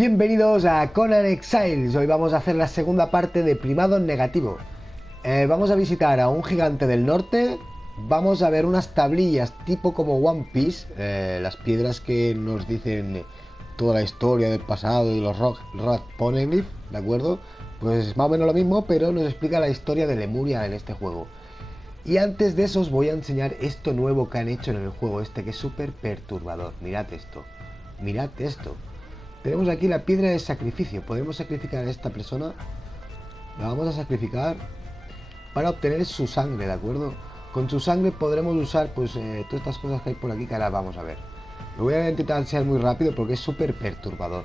Bienvenidos a Conan Exiles. Hoy vamos a hacer la segunda parte de Primado Negativo. Vamos a visitar a un gigante del norte. Vamos a ver unas tablillas tipo como One Piece, las piedras que nos dicen toda la historia del pasado y los Rock Poneglyph, ¿de acuerdo? Pues más o menos lo mismo, pero nos explica la historia de Lemuria en este juego. Y antes de eso os voy a enseñar esto nuevo que han hecho en el juego este, que es súper perturbador. Mirad esto, mirad esto. Tenemos aquí la piedra de sacrificio. Podemos sacrificar a esta persona. La vamos a sacrificar para obtener su sangre, ¿de acuerdo? Con su sangre podremos usar pues todas estas cosas que hay por aquí que ahora vamos a ver. Lo voy a intentar ser muy rápido porque es súper perturbador.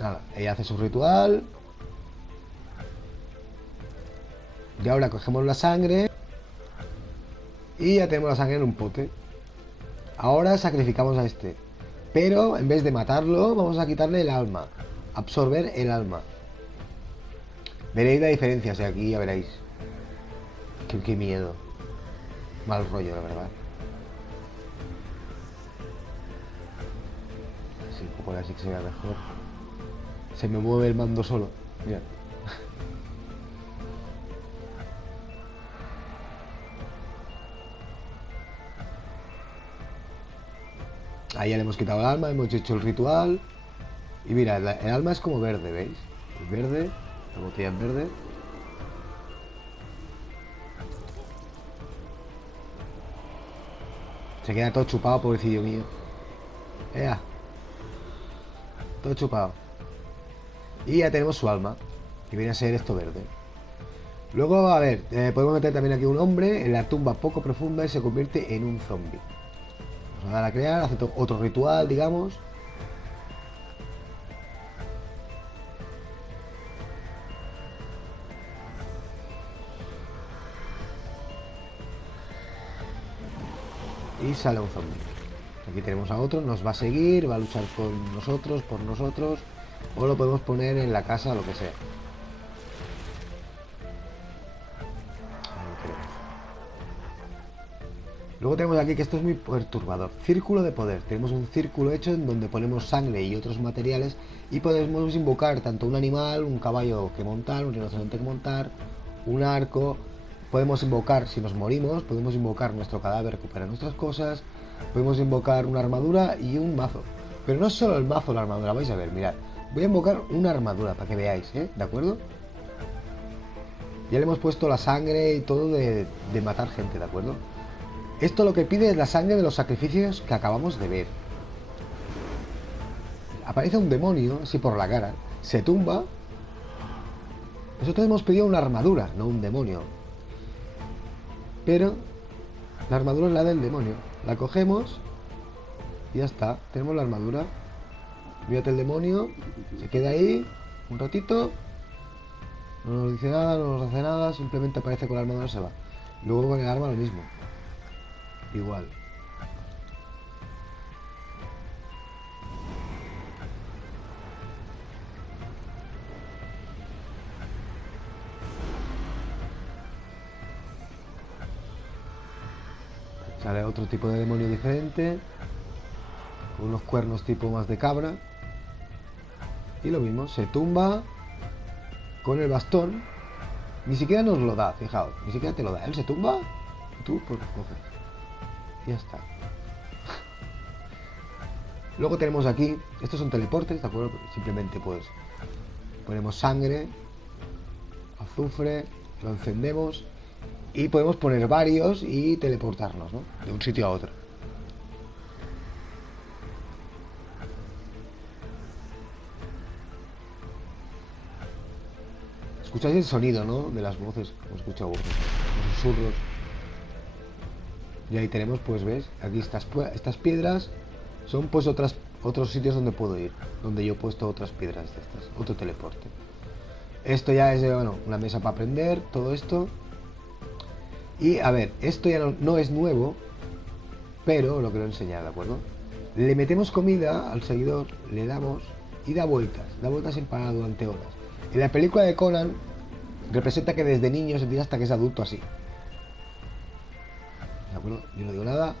Nada, ella hace su ritual. Y ahora cogemos la sangre. Y ya tenemos la sangre en un pote. Ahora sacrificamos a este. Pero en vez de matarlo, vamos a quitarle el alma. Absorber el alma. Veréis la diferencia, o sea, aquí ya veréis. Qué miedo. Mal rollo, la verdad. Así, un poco así que se vea mejor. Se me mueve el mando solo. Mira. Ahí ya le hemos quitado el alma, hemos hecho el ritual. Y mira, el alma es como verde, ¿veis? El verde, la botella en verde. Se queda todo chupado, pobrecillo mío. ¡Ea! Todo chupado. Y ya tenemos su alma, que viene a ser esto verde. Luego, a ver, podemos meter también aquí un hombre en la tumba poco profunda y se convierte en un zombie. Vamos a dar a crear, hace otro ritual, digamos. Y sale un zombie. Aquí tenemos a otro, nos va a seguir, va a luchar con nosotros, por nosotros. O lo podemos poner en la casa, lo que sea. Luego tenemos aquí que esto es muy perturbador. Círculo de poder. Tenemos un círculo hecho en donde ponemos sangre y otros materiales y podemos invocar tanto un animal, un caballo que montar, un rinoceronte que montar, un arco. Podemos invocar, si nos morimos, podemos invocar nuestro cadáver, recuperar nuestras cosas. Podemos invocar una armadura y un mazo. Pero no solo el mazo o la armadura, vais a ver, mirad. Voy a invocar una armadura para que veáis, ¿de acuerdo? Ya le hemos puesto la sangre y todo de matar gente, ¿de acuerdo? Esto lo que pide es la sangre de los sacrificios que acabamos de ver. Aparece un demonio, así por la cara. Se tumba. Nosotros hemos pedido una armadura, no un demonio. Pero la armadura es la del demonio. La cogemos y ya está. Tenemos la armadura. Fíjate el demonio. Se queda ahí un ratito. No nos dice nada, no nos hace nada. Simplemente aparece con la armadura y se va. Luego con el arma lo mismo. Igual. Sale otro tipo de demonio diferente, con unos cuernos tipo más de cabra. Y lo mismo, se tumba con el bastón. Ni siquiera nos lo da, fijaos, ni siquiera te lo da. Él se tumba y tú pues lo coges. Y ya está. Luego tenemos aquí, estos son teleportes, ¿de acuerdo? Simplemente pues ponemos sangre, azufre, lo encendemos y podemos poner varios y teleportarnos, ¿no? De un sitio a otro. Escucháis el sonido, ¿no? De las voces, como escucho voces, los susurros. Y ahí tenemos, pues ves, aquí estas piedras son pues otros sitios donde puedo ir, donde yo he puesto otras piedras de estas, otro teleporte. Esto ya es, bueno, una mesa para aprender, todo esto. Y a ver, esto ya no es nuevo, pero lo quiero enseñar, ¿de acuerdo? Le metemos comida al seguidor, le damos y da vueltas sin parar durante horas. En la película de Conan representa que desde niño se tira hasta que es adulto así. ¿De acuerdo? Yo no digo nada.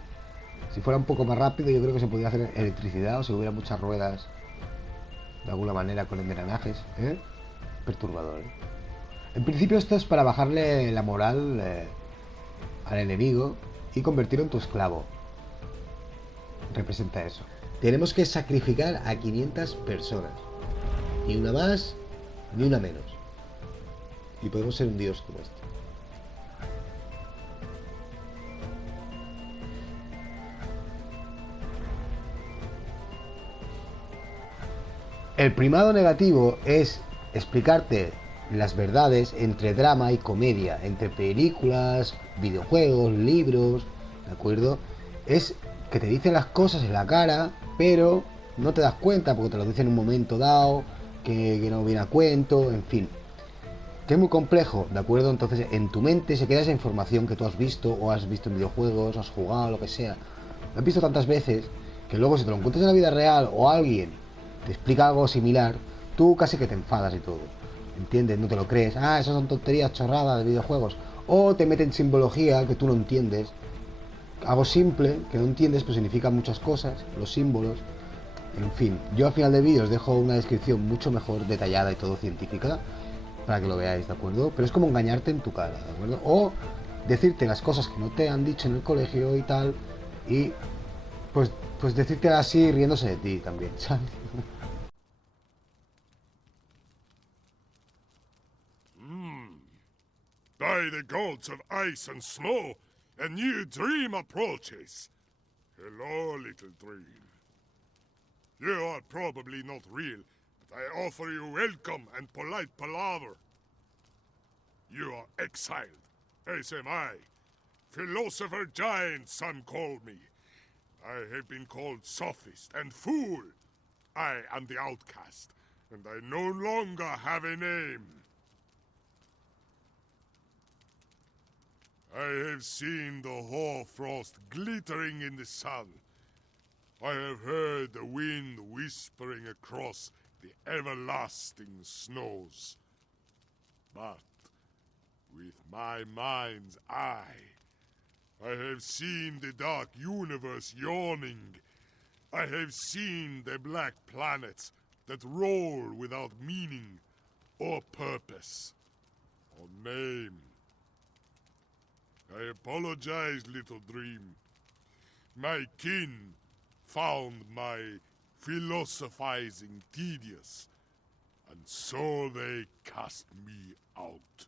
Si fuera un poco más rápido, yo creo que se podría hacer electricidad o si hubiera muchas ruedas de alguna manera con engranajes. Perturbador. En principio esto es para bajarle la moral al enemigo y convertirlo en tu esclavo. Representa eso. Tenemos que sacrificar a 500 personas. Ni una más, ni una menos. Y podemos ser un dios como este. El primado negativo es explicarte las verdades entre drama y comedia, entre películas, videojuegos, libros, ¿de acuerdo? Es que te dicen las cosas en la cara, pero no te das cuenta porque te lo dicen en un momento dado, que no viene a cuento, en fin. Que es muy complejo, ¿de acuerdo? Entonces en tu mente se queda esa información que tú has visto o has visto en videojuegos, has jugado, lo que sea. Lo has visto tantas veces que luego si te lo encuentras en la vida real o alguien te explica algo similar, tú casi que te enfadas y todo. ¿Entiendes? No te lo crees. Ah, esas son tonterías, chorradas de videojuegos. O te meten simbología que tú no entiendes. Algo simple que no entiendes, pues significa muchas cosas, los símbolos. En fin, yo al final del vídeo os dejo una descripción mucho mejor detallada y todo científica para que lo veáis, ¿de acuerdo? Pero es como engañarte en tu cara, ¿de acuerdo? O decirte las cosas que no te han dicho en el colegio y tal, y pues, pues decirte así riéndose de ti también, ¿sabes? By the gods of ice and snow, a new dream approaches. Hello, little dream. You are probably not real, but I offer you welcome and polite palaver. You are exiled, as am I. Philosopher giant, some call me. I have been called sophist and fool. I am the outcast, and I no longer have a name. I have seen the hoarfrost glittering in the sun. I have heard the wind whispering across the everlasting snows. But with my mind's eye, I have seen the dark universe yawning. I have seen the black planets that roll without meaning or purpose or name. I apologize, little dream. My kin found my philosophizing tedious, and so they cast me out.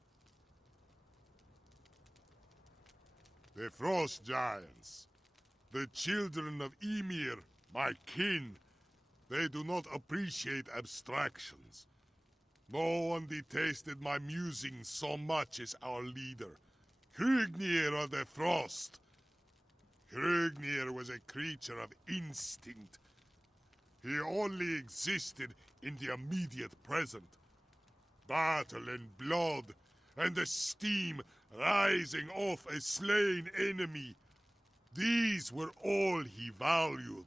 The frost giants, the children of Ymir, my kin, they do not appreciate abstractions. No one detested my musings so much as our leader, Hrungnir of the Frost. Hrungnir was a creature of instinct. He only existed in the immediate present. Battle and blood, and the steam rising off a slain enemy. These were all he valued.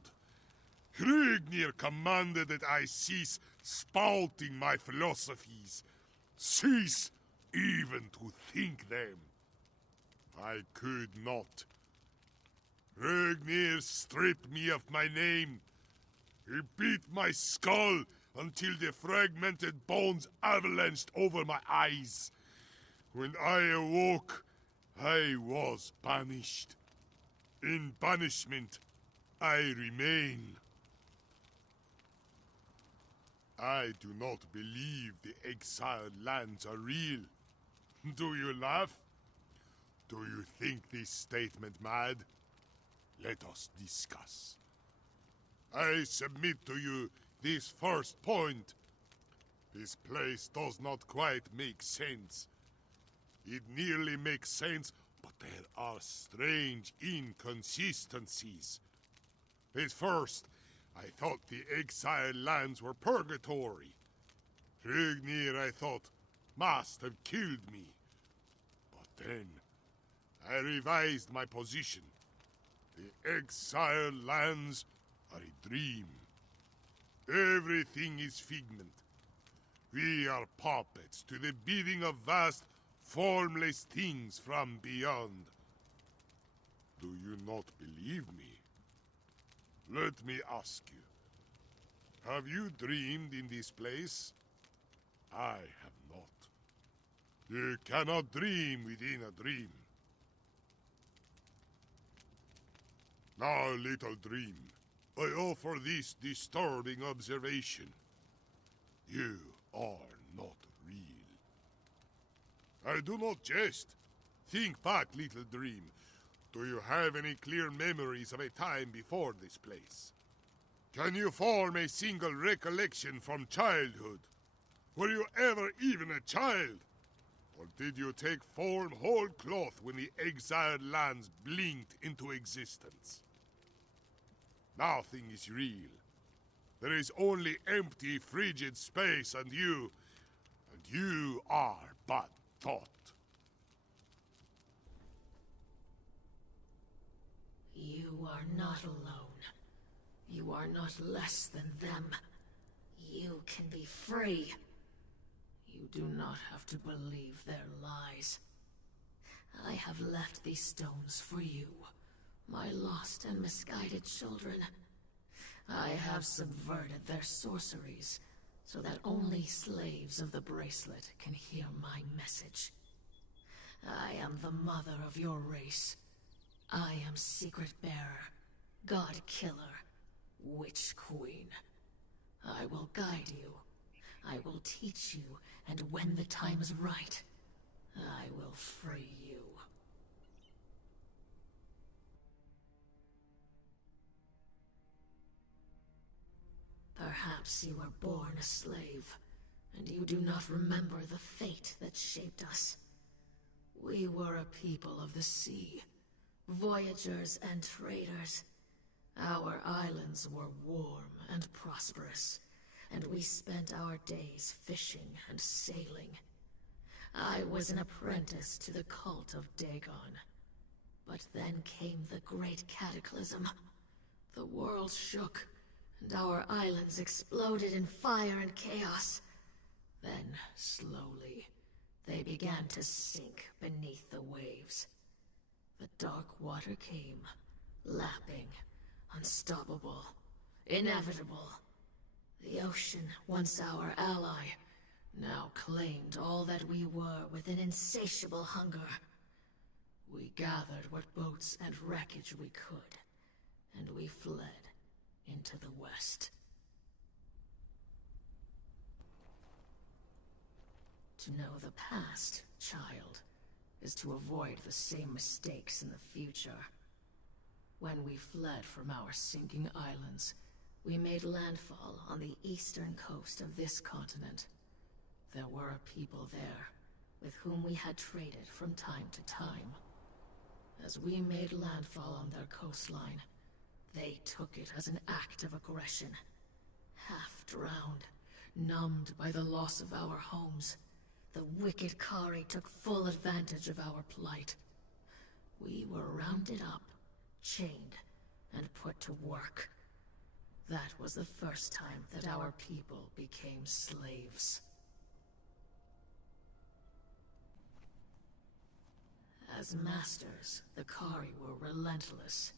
Hrungnir commanded that I cease spouting my philosophies, cease even to think them. I could not. Hrungnir stripped me of my name. He beat my skull until the fragmented bones avalanched over my eyes. When I awoke, I was banished. In banishment, I remain. I do not believe the exiled lands are real. Do you laugh? Do you think this statement mad? Let us discuss. I submit to you this first point. This place does not quite make sense. It nearly makes sense, but there are strange inconsistencies. At first, I thought the exiled lands were purgatory. Hrungnir, I thought, must have killed me. But then, I revised my position. The exiled lands are a dream. Everything is figment. We are puppets to the bidding of vast, formless things from beyond. Do you not believe me? Let me ask you. Have you dreamed in this place? I have not. You cannot dream within a dream. Now, little dream, I offer this disturbing observation. You are not real. I do not jest. Think back, little dream. Do you have any clear memories of a time before this place? Can you form a single recollection from childhood? Were you ever even a child? Or did you take form whole cloth when the exiled lands blinked into existence? Nothing is real. There is only empty, frigid space, and you are but thought. You are not alone. You are not less than them. You can be free. You do not have to believe their lies. I have left these stones for you, my lost and misguided children. I have subverted their sorceries, so that only slaves of the bracelet can hear my message. I am the mother of your race. I am Secret Bearer, God Killer, Witch Queen. I will guide you. I will teach you, and when the time is right, I will free you. Perhaps you were born a slave, and you do not remember the fate that shaped us. We were a people of the sea, voyagers and traders. Our islands were warm and prosperous, and we spent our days fishing and sailing. I was an apprentice to the cult of Dagon. But then came the great cataclysm. The world shook, and our islands exploded in fire and chaos. Then, slowly, they began to sink beneath the waves. The dark water came, lapping, unstoppable, inevitable. The ocean, once our ally, now claimed all that we were with an insatiable hunger. We gathered what boats and wreckage we could, and we fled into the west. To know the past, child, is to avoid the same mistakes in the future. When we fled from our sinking islands, we made landfall on the eastern coast of this continent. There were a people there, with whom we had traded from time to time. As we made landfall on their coastline, they took it as an act of aggression. Half drowned, numbed by the loss of our homes, the wicked Kari took full advantage of our plight. We were rounded up, chained, and put to work. That was the first time that our people became slaves. As masters, the Kari were relentless.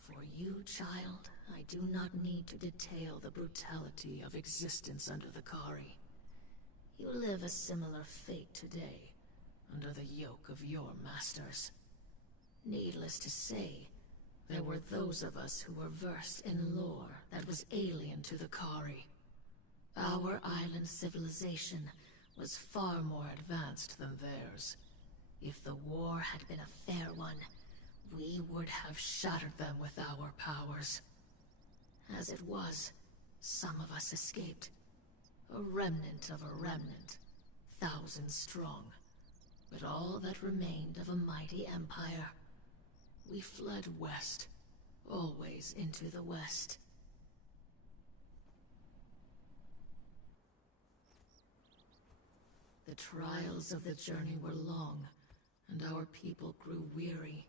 For you, child, I do not need to detail the brutality of existence under the Kari. You live a similar fate today, under the yoke of your masters. Needless to say, there were those of us who were versed in lore that was alien to the Kari. Our island civilization was far more advanced than theirs. If the war had been a fair one, we would have shattered them with our powers. As it was, some of us escaped. A remnant of a remnant, thousands strong. But all that remained of a mighty empire. We fled west, always into the west. The trials of the journey were long, and our people grew weary.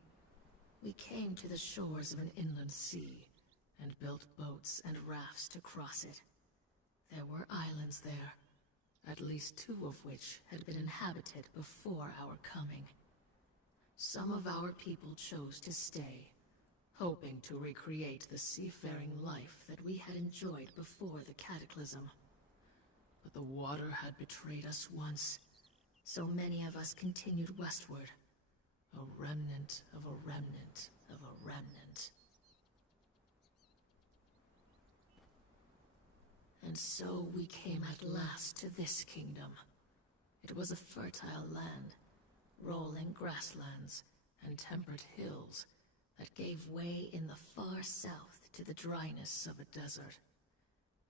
We came to the shores of an inland sea, and built boats and rafts to cross it. There were islands there, at least 2 of which had been inhabited before our coming. Some of our people chose to stay, hoping to recreate the seafaring life that we had enjoyed before the cataclysm. But the water had betrayed us once, so many of us continued westward. A remnant of a remnant of a remnant. And so we came at last to this kingdom. It was a fertile land, rolling grasslands and temperate hills that gave way in the far south to the dryness of a desert.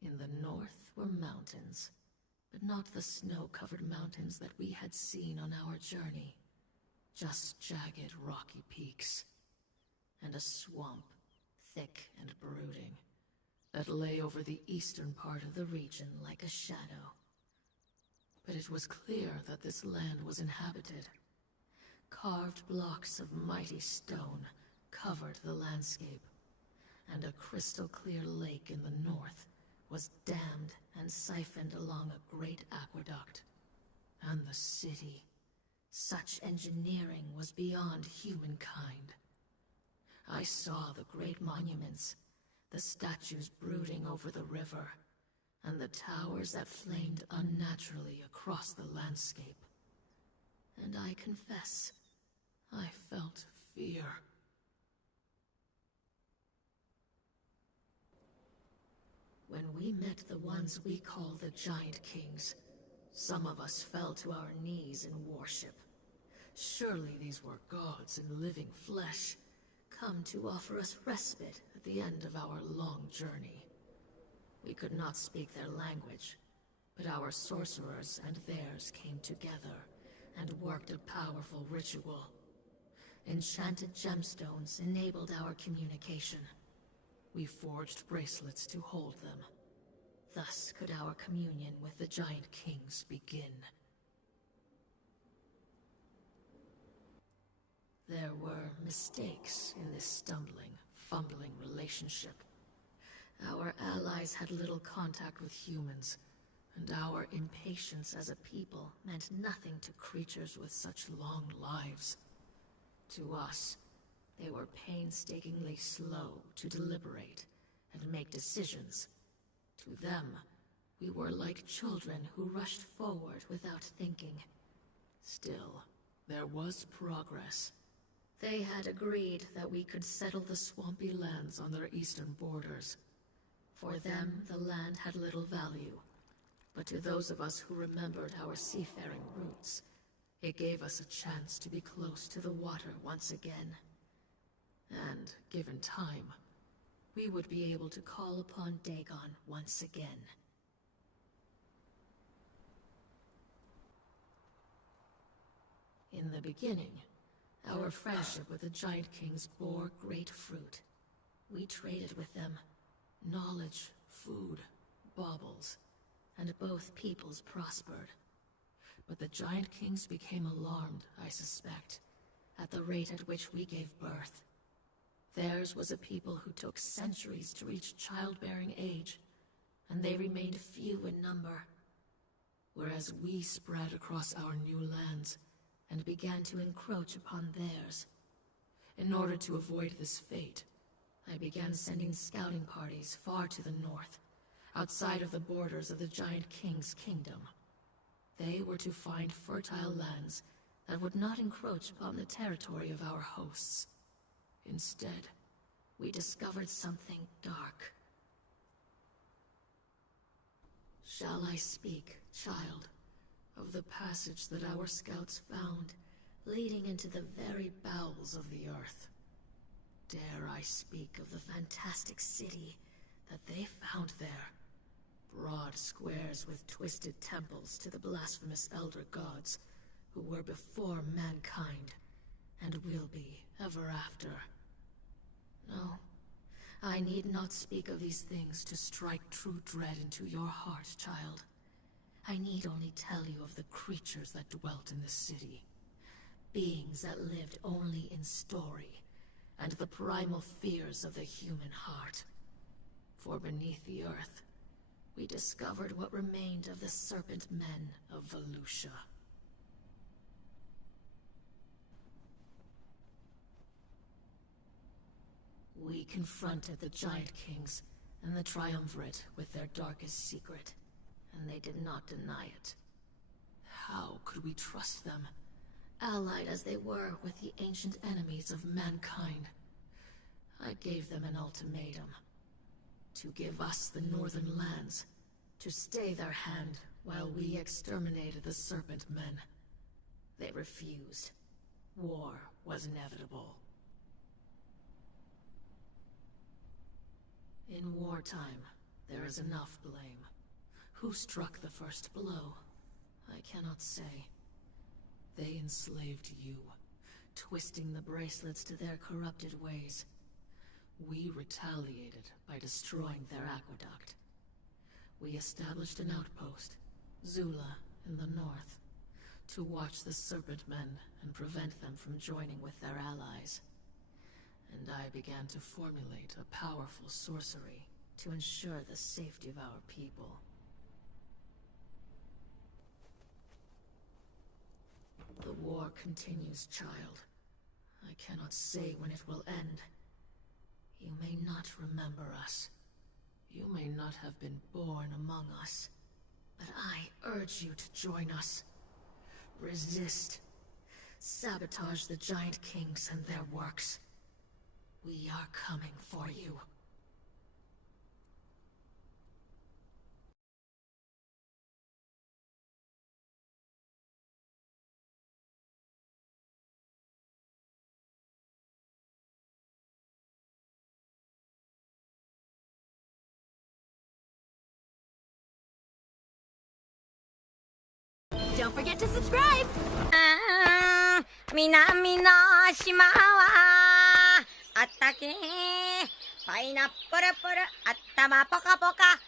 In the north were mountains, but not the snow-covered mountains that we had seen on our journey. Just jagged rocky peaks, and a swamp, thick and brooding, that lay over the eastern part of the region like a shadow. But it was clear that this land was inhabited. Carved blocks of mighty stone covered the landscape, and a crystal-clear lake in the north was dammed and siphoned along a great aqueduct. And the city, such engineering was beyond humankind. I saw the great monuments, the statues brooding over the river, and the towers that flamed unnaturally across the landscape. And I confess, I felt fear. When we met the ones we call the Giant Kings, some of us fell to our knees in worship. Surely these were gods in living flesh, come to offer us respite at the end of our long journey. We could not speak their language, but our sorcerers and theirs came together and worked a powerful ritual. Enchanted gemstones enabled our communication. We forged bracelets to hold them. Thus could our communion with the Giant Kings begin. There were mistakes in this stumbling, fumbling relationship. Our allies had little contact with humans, and our impatience as a people meant nothing to creatures with such long lives. To us, they were painstakingly slow to deliberate and make decisions. To them, we were like children who rushed forward without thinking. Still, there was progress. They had agreed that we could settle the swampy lands on their eastern borders. For them, the land had little value, but to those of us who remembered our seafaring roots, it gave us a chance to be close to the water once again. And, given time, we would be able to call upon Dagon once again. In the beginning, our friendship with the Giant Kings bore great fruit. We traded with them knowledge, food, baubles, and both peoples prospered. But the Giant Kings became alarmed, I suspect, at the rate at which we gave birth. Theirs was a people who took centuries to reach childbearing age, and they remained few in number. Whereas we spread across our new lands and began to encroach upon theirs. In order to avoid this fate, I began sending scouting parties far to the north, outside of the borders of the Giant King's kingdom. They were to find fertile lands that would not encroach upon the territory of our hosts. Instead, we discovered something dark. Shall I speak, child, of the passage that our scouts found, leading into the very bowels of the earth? Dare I speak of the fantastic city that they found there? Broad squares with twisted temples to the blasphemous elder gods, who were before mankind, and will be ever after. No, I need not speak of these things to strike true dread into your heart, child. I need only tell you of the creatures that dwelt in the city. Beings that lived only in story, and the primal fears of the human heart. For beneath the earth, we discovered what remained of the serpent men of Volusia. We confronted the Giant Kings and the Triumvirate with their darkest secret, and they did not deny it. How could we trust them, allied as they were with the ancient enemies of mankind? I gave them an ultimatum. To give us the northern lands, to stay their hand while we exterminated the Serpent Men. They refused. War was inevitable. In wartime, there is enough blame. Who struck the first blow? I cannot say. They enslaved you, twisting the bracelets to their corrupted ways. We retaliated by destroying their aqueduct. We established an outpost, Zula, in the north, to watch the Serpent Men and prevent them from joining with their allies. And I began to formulate a powerful sorcery to ensure the safety of our people. The war continues, child. I cannot say when it will end. You may not remember us. You may not have been born among us. But I urge you to join us. Resist. Sabotage the Giant Kings and their works. We are coming for you. Don't forget to subscribe! 南の島はあったけパイナップルプル頭ポカポカ